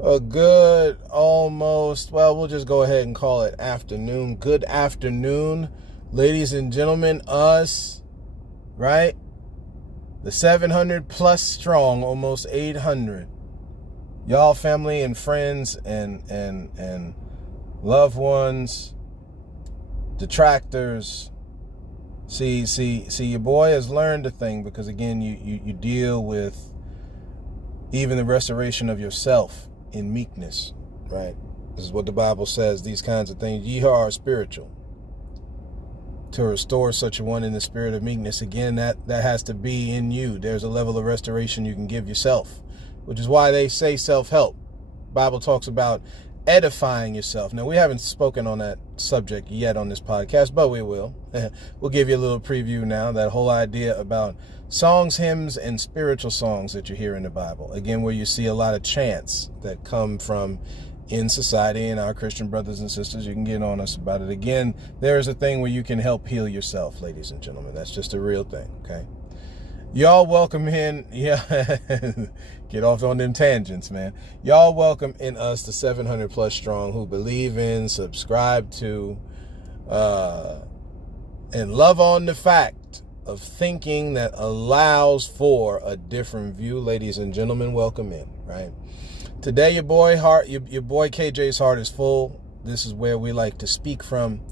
A good almost, well, we'll just go ahead and call it afternoon. Good afternoon, ladies and gentlemen, us, right? The 700 plus strong, almost 800. Y'all family and friends and loved ones, detractors. See, your boy has learned a thing because, again, you deal with even the restoration of yourself in meekness, right? This is what the Bible says, these kinds of things. Ye are spiritual. To restore such a one in the spirit of meekness, again, that has to be in you. There's a level of restoration you can give yourself, which is why they say self-help. Bible talks about edifying yourself. Now, we haven't spoken on that subject yet on this podcast, but we will. We'll give you a little preview now, that whole idea about songs, hymns, and spiritual songs that you hear in the Bible. Again, where you see a lot of chants that come from in society and our Christian brothers and sisters. You can get on us about it. Again, there is a thing where you can help heal yourself, ladies and gentlemen. That's just a real thing, okay? Y'all welcome in, yeah, get off on them tangents, man. Y'all welcome in us, the 700 plus strong, who believe in, subscribe to, and love on the fact of thinking that allows for a different view. Ladies and gentlemen, welcome in, right? Today, your boy KJ's heart is full. This is where we like to speak from.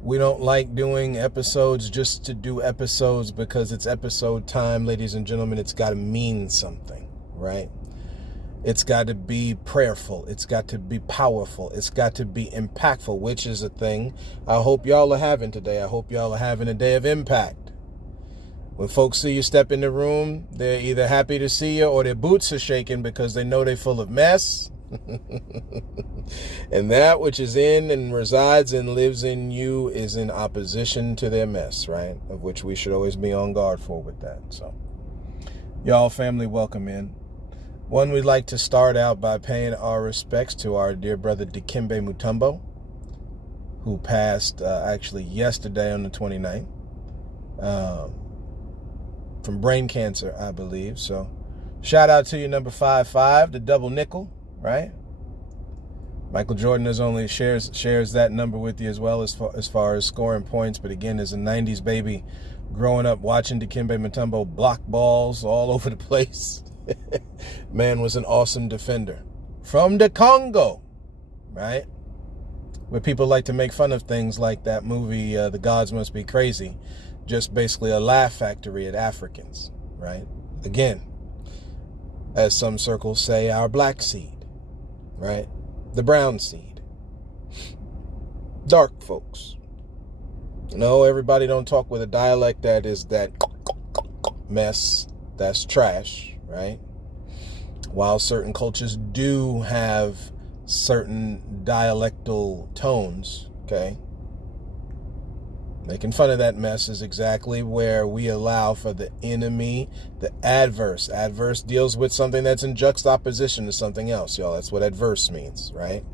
We don't like doing episodes just to do episodes because it's episode time, ladies and gentlemen. It's got to mean something, right? It's got to be prayerful. It's got to be powerful. It's got to be impactful, which is a thing I hope y'all are having today. I hope y'all are having a day of impact. When folks see you step in the room, they're either happy to see you or their boots are shaking because they know they're full of mess. And that which is in and resides and lives in you is in opposition to their mess, right? Of which we should always be on guard for with that. So, y'all family, welcome in. One, we'd like to start out by paying our respects to our dear brother Dikembe Mutombo, who passed actually yesterday on the 29th. From brain cancer, I believe. So shout out to you, number 55, the double nickel, right? Michael Jordan shares that number with you as well as far as scoring points. But again, as a 90s baby growing up watching Dikembe Mutombo block balls all over the place, man was an awesome defender. From the Congo, right? Where people like to make fun of things like that movie, The Gods Must Be Crazy. Just basically a laugh factory at Africans, right? Again, as some circles say, our black seed, right? The brown seed. Dark folks. No, everybody don't talk with a dialect that is that mess, that's trash, right? While certain cultures do have certain dialectal tones, okay? Making fun of that mess is exactly where we allow for the enemy, the adverse. Adverse deals with something that's in juxtaposition to something else, y'all. That's what adverse means, right?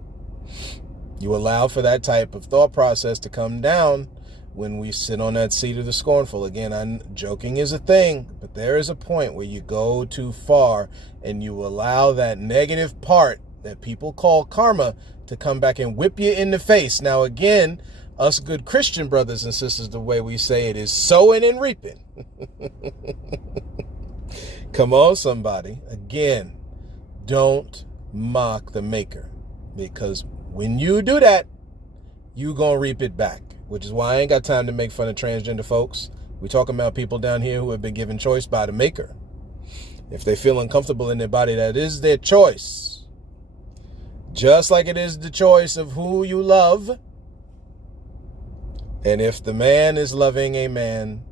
You allow for that type of thought process to come down when we sit on that seat of the scornful. Again, joking is a thing, but there is a point where you go too far and you allow that negative part that people call karma to come back and whip you in the face. Now, again, us good Christian brothers and sisters, the way we say it is sowing and reaping. Come on, somebody. Again, don't mock the maker, because when you do that, you gonna reap it back, which is why I ain't got time to make fun of transgender folks. We talking about people down here who have been given choice by the maker. If they feel uncomfortable in their body, that is their choice. Just like it is the choice of who you love. And if the man is loving a man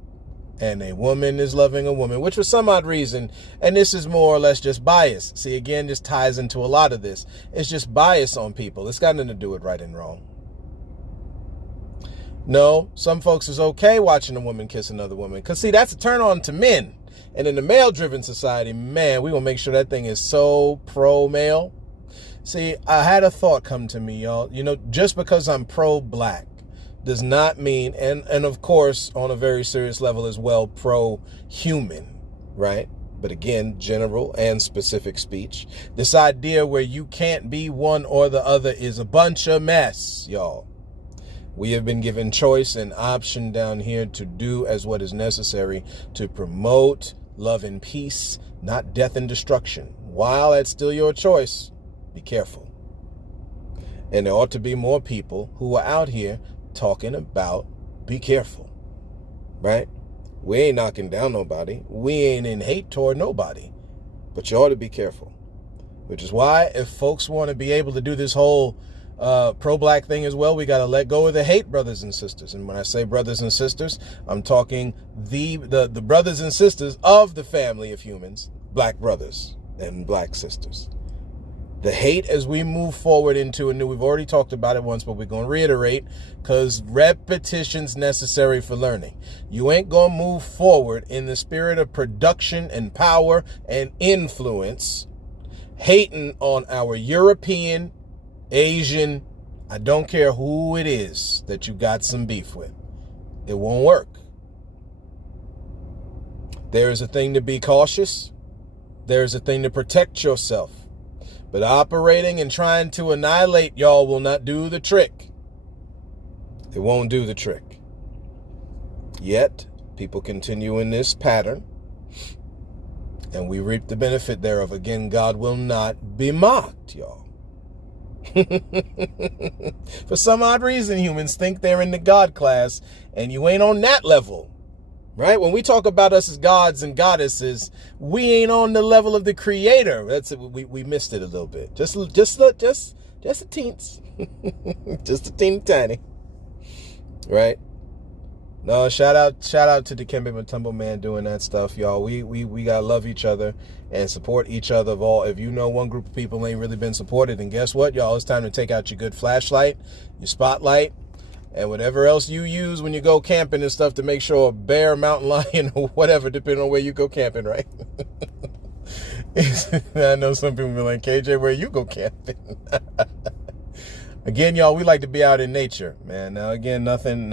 and a woman is loving a woman, which for some odd reason, and this is more or less just bias. See, again, this ties into a lot of this. It's just bias on people. It's got nothing to do with right and wrong. No, some folks is okay watching a woman kiss another woman. Because, see, that's a turn on to men. And in the male-driven society, man, we going to make sure that thing is so pro-male. See, I had a thought come to me, y'all. You know, just because I'm pro-black does not mean, and of course, on a very serious level as well, pro-human, right? but again, general and specific speech. This idea where you can't be one or the other is a bunch of mess, y'all. We have been given choice and option down here to do as what is necessary to promote love and peace, not death and destruction. While that's still your choice, be careful. And there ought to be more people who are out here talking about be careful, right? We ain't knocking down nobody. We ain't in hate toward nobody. But you ought to be careful. Which is why if folks want to be able to do this whole pro-black thing as well, we got to let go of the hate, brothers and sisters. And when I say brothers and sisters, I'm talking the brothers and sisters of the family of humans, black brothers and black sisters. The hate as we move forward into a new, we've already talked about it once, but we're going to reiterate because repetition's necessary for learning. You ain't going to move forward in the spirit of production and power and influence, hating on our European, Asian, I don't care who it is that you got some beef with. It won't work. There is a thing to be cautious. There's a thing to protect yourself. But operating and trying to annihilate y'all will not do the trick. It won't do the trick. Yet, people continue in this pattern, and we reap the benefit thereof. Again, God will not be mocked, y'all. For some odd reason, humans think they're in the God class, and you ain't on that level. Right? When we talk about us as gods and goddesses, we ain't on the level of the creator. That's we missed it a little bit. Just a teens. Just a teeny tiny. Right? No, shout out to Dikembe Mutombo, man, doing that stuff, y'all. We gotta love each other and support each other of all. If you know one group of people ain't really been supported, then guess what, y'all? It's time to take out your good flashlight, your spotlight, and whatever else you use when you go camping and stuff to make sure a bear, mountain lion, or whatever, depending on where you go camping, right? I know some people be like, KJ, where you go camping? Again, y'all, we like to be out in nature, man. Now, again, nothing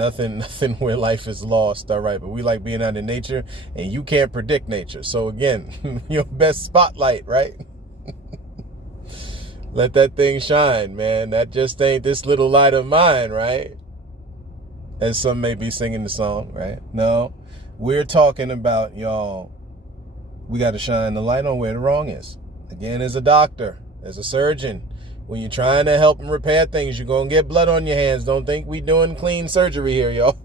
where life is lost, all right? But we like being out in nature, and you can't predict nature. So, again, your best spotlight, right? Let that thing shine, man. That just ain't this little light of mine, right? As some may be singing the song, right? No, we're talking about, y'all, we got to shine the light on where the wrong is. Again, as a doctor, as a surgeon, when you're trying to help and repair things, you're going to get blood on your hands. Don't think we doing clean surgery here, y'all.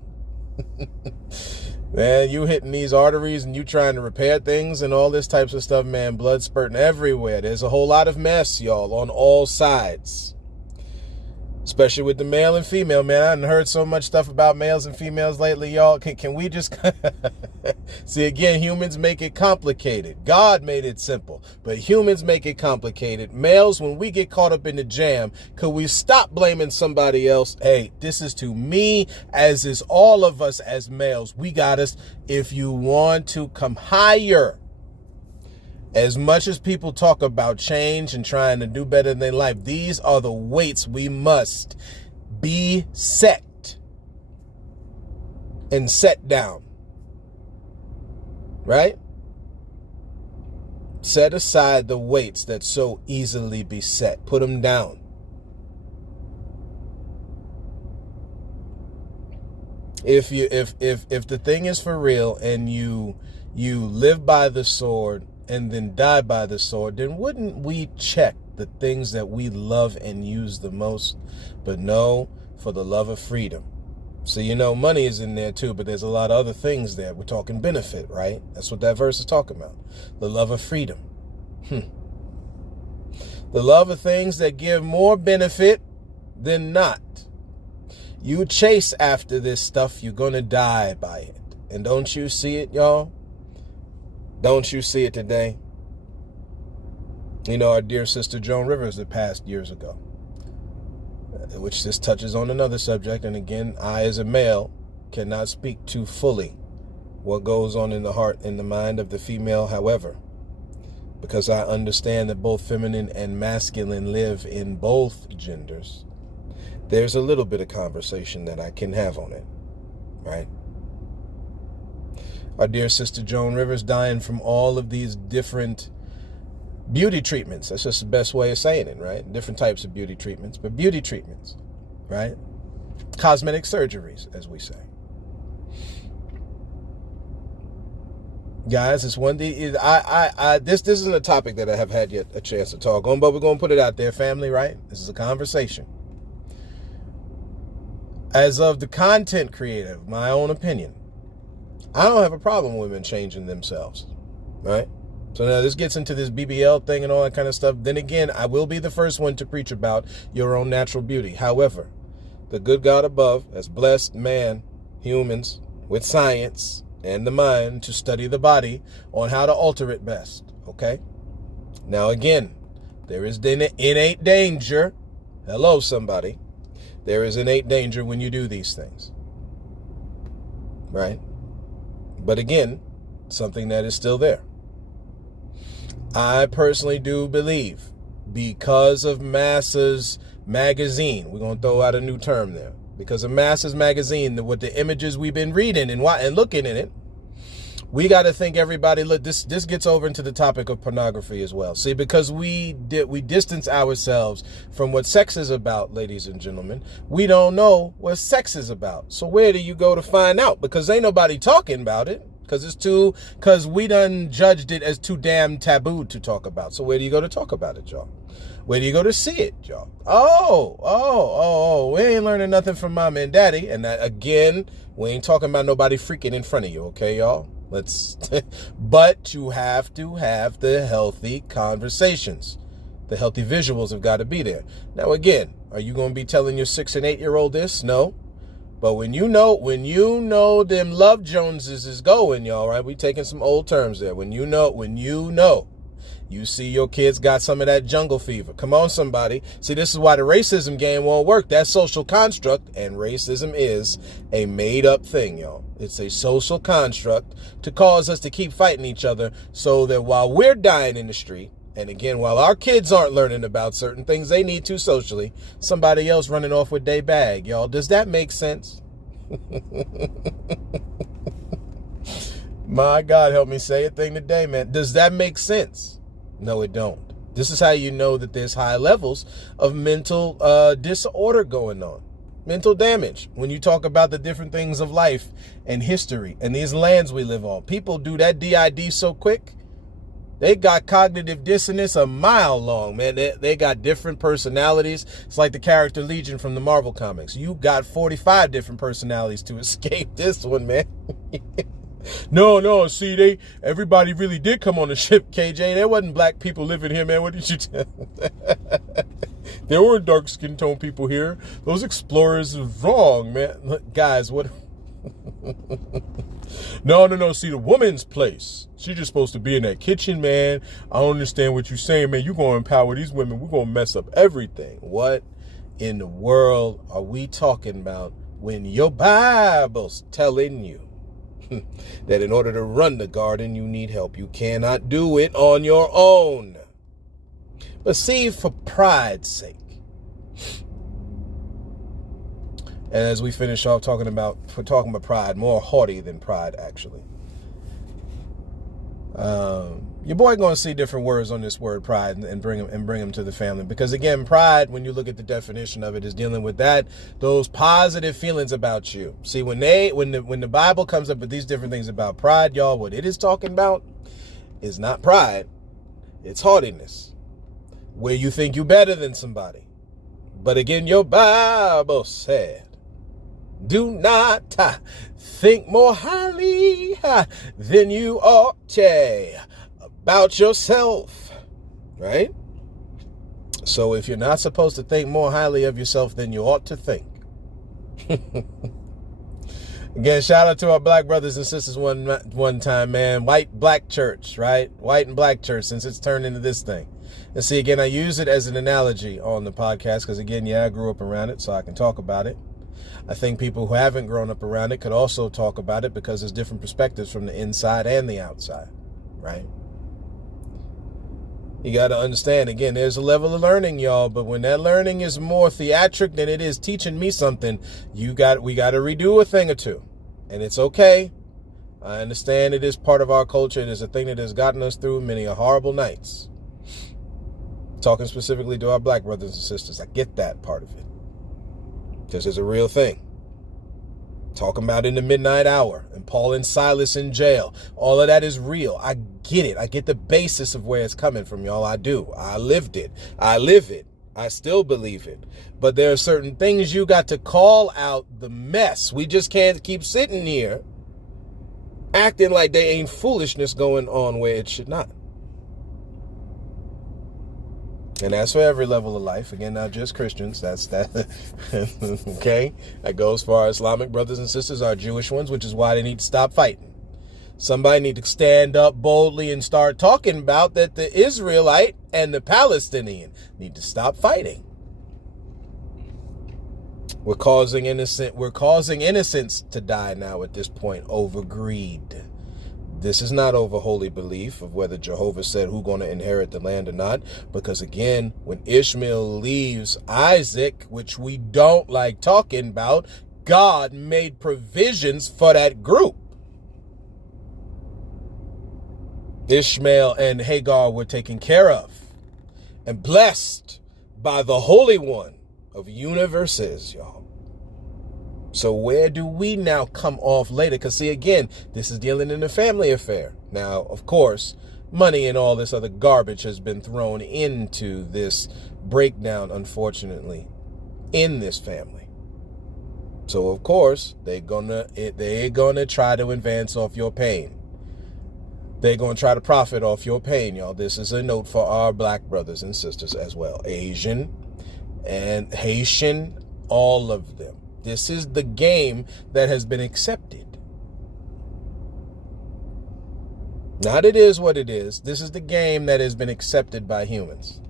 Man, you hitting these arteries and you trying to repair things and all this types of stuff, man, blood spurting everywhere. There's a whole lot of mess, y'all, on all sides. Especially with the male and female, man. I haven't heard so much stuff about males and females lately, y'all. Can we just... See, again, humans make it complicated. God made it simple, but humans make it complicated. Males, when we get caught up in the jam, could we stop blaming somebody else? Hey, this is to me, as is all of us as males. We got us. If you want to come higher, as much as people talk about change and trying to do better than life, these are the weights we must be set and set down. Right? Set aside the weights that so easily beset. Put them down. If the thing is for real and you live by the sword and then die by the sword, then wouldn't we check the things that we love and use the most? But no, for the love of freedom. So, money is in there too, but there's a lot of other things there. We're talking benefit, right? That's what that verse is talking about. The love of freedom. The love of things that give more benefit than not. You chase after this stuff, you're going to die by it. And don't you see it, y'all? Don't you see it today? Our dear sister Joan Rivers that passed years ago, which this touches on another subject. And again, I as a male cannot speak too fully what goes on in the heart and the mind of the female, however, because I understand that both feminine and masculine live in both genders. There's a little bit of conversation that I can have on it, right? Our dear sister Joan Rivers dying from all of these different beauty treatments. That's just the best way of saying it, right? Different types of beauty treatments, but beauty treatments, right? Cosmetic surgeries, as we say. Guys, it's one day. This isn't a topic that I have had yet a chance to talk on, but we're going to put it out there, family, right? This is a conversation. As of the content creator, my own opinion, I don't have a problem with women changing themselves, right? So now this gets into this BBL thing and all that kind of stuff. Then again, I will be the first one to preach about your own natural beauty. However, the good God above has blessed man, humans, with science and the mind to study the body on how to alter it best, okay? Now again, there is the innate danger. Hello, somebody. There is innate danger when you do these things, right? But again, something that is still there. I personally do believe, because of Masses Magazine, we're going to throw out a new term there, because of Masses Magazine, with the images we've been reading and looking in it, we got to think everybody, look, this gets over into the topic of pornography as well. See, because we distance ourselves from what sex is about, ladies and gentlemen. We don't know what sex is about. So where do you go to find out? Because ain't nobody talking about it. Because we done judged it as too damn taboo to talk about. So where do you go to talk about it, y'all? Where do you go to see it, y'all? We ain't learning nothing from mama and daddy. And that, again, we ain't talking about nobody freaking in front of you, okay, y'all? But you have to have the healthy conversations. The healthy visuals have got to be there. Now, again, are you going to be telling your 6 and 8 year old this? No. But when you know them Love Joneses is going, y'all, right? We taking some old terms there. When you know, you see your kids got some of that jungle fever. Come on, somebody. See, this is why the racism game won't work. That social construct, and racism is a made-up thing, y'all. It's a social construct to cause us to keep fighting each other so that while we're dying in the street, and again, while our kids aren't learning about certain things they need to socially, somebody else running off with their bag, y'all. Does that make sense? My God, help me say a thing today, man. Does that make sense? No, it don't. This is how you know that there's high levels of mental disorder going on. Mental damage. When you talk about the different things of life and history and these lands we live on, people do that DID so quick. They got cognitive dissonance a mile long, man. They got different personalities. It's like the character Legion from the Marvel comics. You got 45 different personalities to escape this one, man. No, see, everybody really did come on the ship, KJ. There wasn't black people living here, man. What did you tell? There weren't dark skin tone people here. Those explorers are wrong, man. Look, guys, what? No. See, the woman's place. She's just supposed to be in that kitchen, man. I don't understand what you're saying, man. You're going to empower these women. We're going to mess up everything. What in the world are we talking about when your Bible's telling you that in order to run the garden, you need help? You cannot do it on your own. But see, for pride's sake, and as we finish off talking about pride, more haughty than pride, actually. Your boy going to see different words on this word pride and bring them to the family. Because again, pride, when you look at the definition of it, is dealing with those positive feelings about you. See, when the Bible comes up with these different things about pride, y'all, what it is talking about is not pride. It's haughtiness, where you think you're better than somebody. But again, your Bible said, do not think more highly than you ought to about yourself, right? So if you're not supposed to think more highly of yourself than you ought to think. Again, shout out to our black brothers and sisters one time, man. White, black church, right? White and black church, since it's turned into this thing. And see, again, I use it as an analogy on the podcast because, again, I grew up around it, so I can talk about it. I think people who haven't grown up around it could also talk about it because there's different perspectives from the inside and the outside, right? You got to understand, again, there's a level of learning, y'all, but when that learning is more theatric than it is teaching me something, we got to redo a thing or two, and it's okay. I understand it is part of our culture. It is a thing that has gotten us through many horrible nights. Talking specifically to our black brothers and sisters, I get that part of it. Because it's a real thing. Talking about in the midnight hour and Paul and Silas in jail. All of that is real. I get it. I get the basis of where it's coming from, y'all. I do. I lived it. I live it. I still believe it. But there are certain things you got to call out the mess. We just can't keep sitting here acting like there ain't foolishness going on where it should not. And that's for every level of life. Again, not just Christians. That's that. Okay? That goes for our Islamic brothers and sisters, our Jewish ones, which is why they need to stop fighting. Somebody need to stand up boldly and start talking about that the Israelite and the Palestinian need to stop fighting. We're causing innocents to die now at this point over greed. This is not over holy belief of whether Jehovah said who's going to inherit the land or not. Because again, when Ishmael leaves Isaac, which we don't like talking about, God made provisions for that group. Ishmael and Hagar were taken care of and blessed by the Holy One of universes, y'all. So where do we now come off later? Because see, again, this is dealing in a family affair. Now, of course, money and all this other garbage has been thrown into this breakdown, unfortunately, in this family. So, of course, they're gonna try to advance off your pain. They're going to try to profit off your pain, y'all. This is a note for our black brothers and sisters as well. Asian and Haitian, all of them. This is the game that has been accepted. Not it is what it is. This is the game that has been accepted by humans.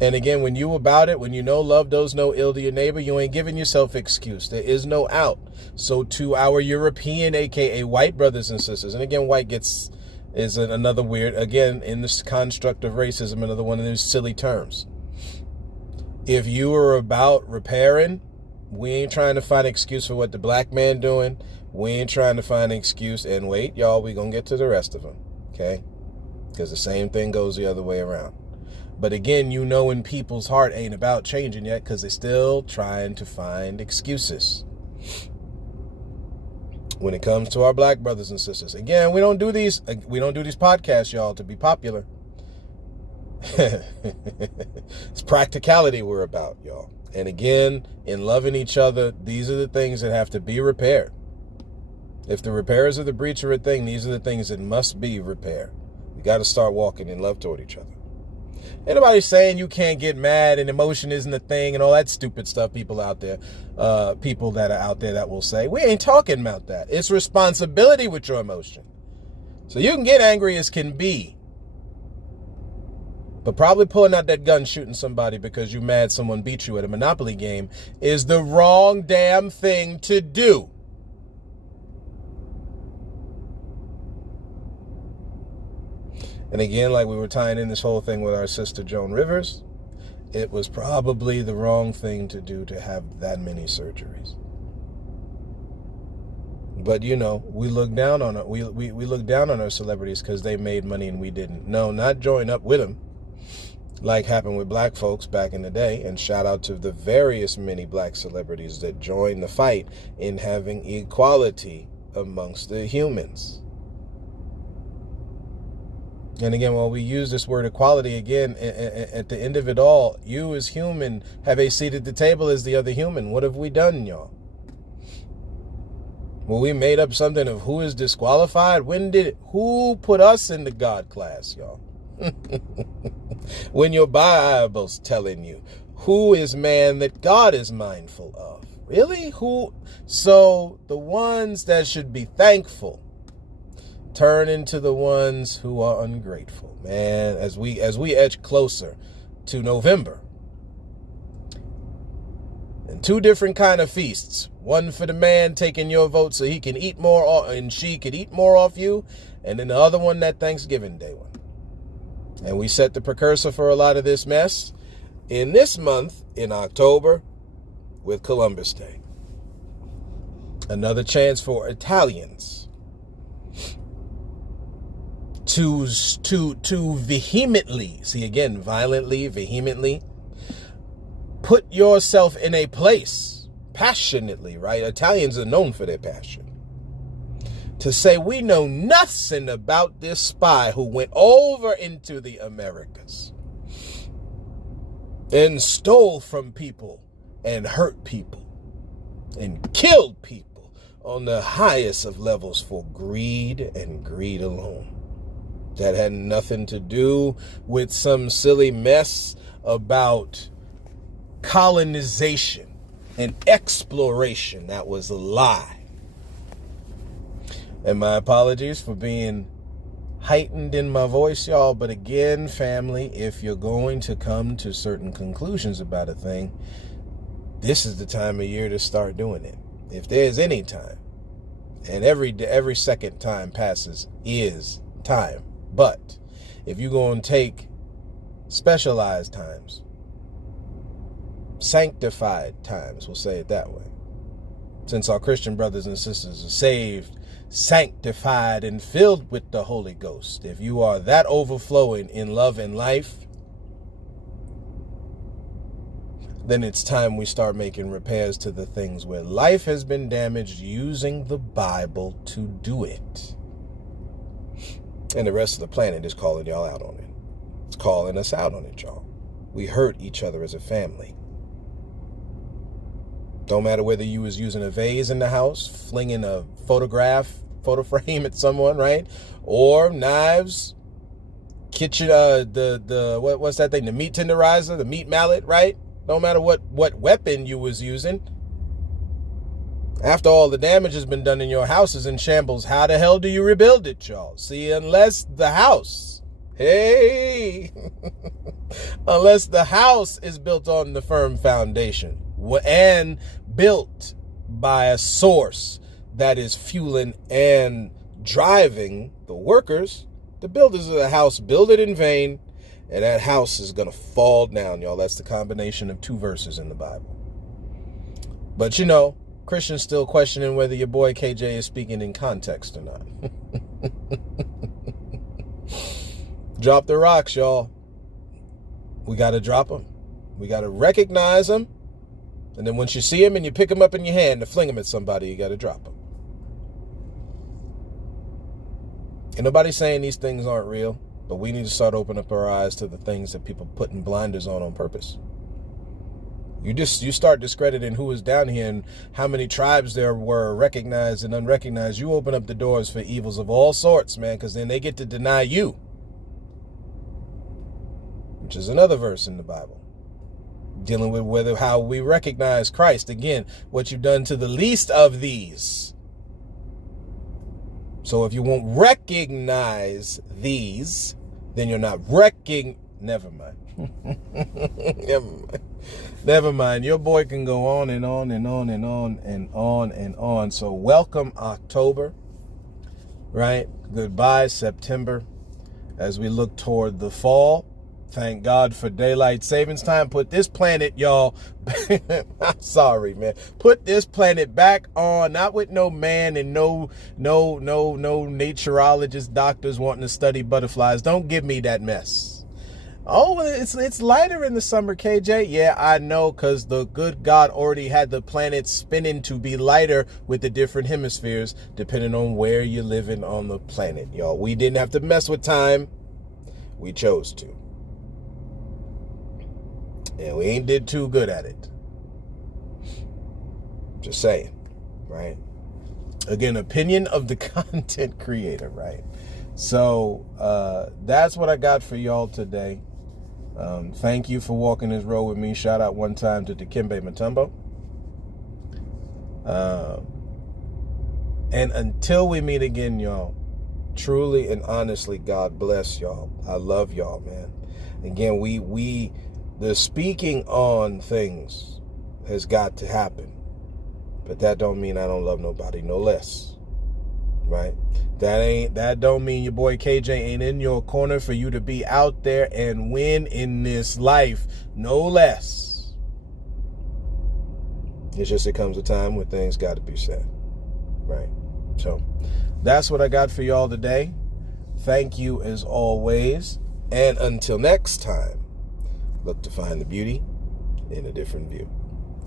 And again, when you about it, when you know love does no ill to your neighbor, you ain't giving yourself excuse. There is no out. So to our European, aka white brothers and sisters, and again, white is another weird, again, in this construct of racism, another one of those silly terms. If you are about repairing, we ain't trying to find an excuse for what the black man doing. We ain't trying to find an excuse. And wait, y'all, we gonna get to the rest of them, okay? Because the same thing goes the other way around. But again, you know, in people's heart ain't about changing yet because they're still trying to find excuses. When it comes to our black brothers and sisters, again, we don't do these podcasts, y'all, to be popular. It's practicality we're about, y'all. And again, in loving each other, these are the things that have to be repaired. If the repairs of the breach are a thing, these are the things that must be repaired. We got to start walking in love toward each other. Anybody saying you can't get mad and emotion isn't a thing and all that stupid stuff, people that are out there that will say, we ain't talking about that. It's responsibility with your emotion. So you can get angry as can be, but probably pulling out that gun shooting somebody because you're mad someone beat you at a Monopoly game is the wrong damn thing to do. And again, like we were tying in this whole thing with our sister Joan Rivers, it was probably the wrong thing to do to have that many surgeries. But you know, we look down on it. We look down on our celebrities because they made money and we didn't. No, not join up with them, like happened with black folks back in the day. And shout out to the various many black celebrities that joined the fight in having equality amongst the humans. And again, while we use this word equality, again, at the end of it all, you as human have a seat at the table as the other human. What have we done, y'all? Well, we made up something of who is disqualified. Who put us in the God class, y'all? When your Bible's telling you who is man that God is mindful of. Really? Who? So the ones that should be thankful turn into the ones who are ungrateful, man, as we edge closer to November. And two different kind of feasts. One for the man taking your vote so he can eat more and she could eat more off you. And then the other one, that Thanksgiving Day one. And we set the precursor for a lot of this mess in this month, in October, with Columbus Day. Another chance for Italians to vehemently, see again, violently, vehemently, put yourself in a place, passionately, right? Italians are known for their passion. To say we know nothing about this spy who went over into the Americas and stole from people and hurt people and killed people on the highest of levels for greed and greed alone. That had nothing to do with some silly mess about colonization and exploration. That was a lie. And my apologies for being heightened in my voice, y'all. But again, family, if you're going to come to certain conclusions about a thing, this is the time of year to start doing it. If there's any time, and every second time passes is time. But if you're going to take specialized times, sanctified times, we'll say it that way, since our Christian brothers and sisters are saved, sanctified, and filled with the Holy Ghost, if you are that overflowing in love and life, then it's time we start making repairs to the things where life has been damaged, using the Bible to do it. And the rest of the planet is calling y'all out on it. It's calling us out on it, y'all. We hurt each other as a family. Don't matter whether you was using a vase in the house, flinging a photo frame at someone, right? Or knives, kitchen, what's that thing? The meat tenderizer, the meat mallet, right? No matter what weapon you was using. After all the damage has been done in your house is in shambles, how the hell do you rebuild it, y'all? See, unless the house, unless the house is built on the firm foundation and built by a source that is fueling and driving the workers, the builders of the house build it in vain, and that house is going to fall down, y'all. That's the combination of two verses in the Bible. But you know, Christians still questioning whether your boy KJ is speaking in context or not. Drop the rocks, y'all. We got to drop them. We got to recognize them. And then once you see them and you pick them up in your hand to fling them at somebody, you got to drop them. And nobody's saying these things aren't real, but we need to start opening up our eyes to the things that people putting blinders on purpose. You start discrediting who is down here and how many tribes there were recognized and unrecognized. You open up the doors for evils of all sorts, man, because then they get to deny you, which is another verse in the Bible, dealing with how we recognize Christ. Again, what you've done to the least of these. So if you won't recognize these, then you're not never mind. Never mind. Your boy can go on and on and on and on and on and on. So welcome October, right? Goodbye September, as we look toward the fall. Thank God for daylight savings time. Put this planet, y'all. I'm sorry, man. Put this planet back on. Not with no man and no naturologist doctors wanting to study butterflies. Don't give me that mess. Oh, it's lighter in the summer, KJ. Yeah, I know, because the good God already had the planet spinning to be lighter with the different hemispheres, depending on where you're living on the planet, y'all. We didn't have to mess with time. We chose to. And we ain't did too good at it. Just saying, right? Again, opinion of the content creator, right? So that's what I got for y'all today. Thank you for walking this road with me. Shout out one time to Dikembe Mutombo. And until we meet again, y'all, truly and honestly, God bless y'all. I love y'all, man. Again, the speaking on things has got to happen, but that don't mean I don't love nobody no less, right? That don't mean your boy KJ ain't in your corner for you to be out there and win in this life no less. It's just it comes a time when things got to be said, right? So that's what I got for y'all today. Thank you as always. And until next time, look to find the beauty in a different view.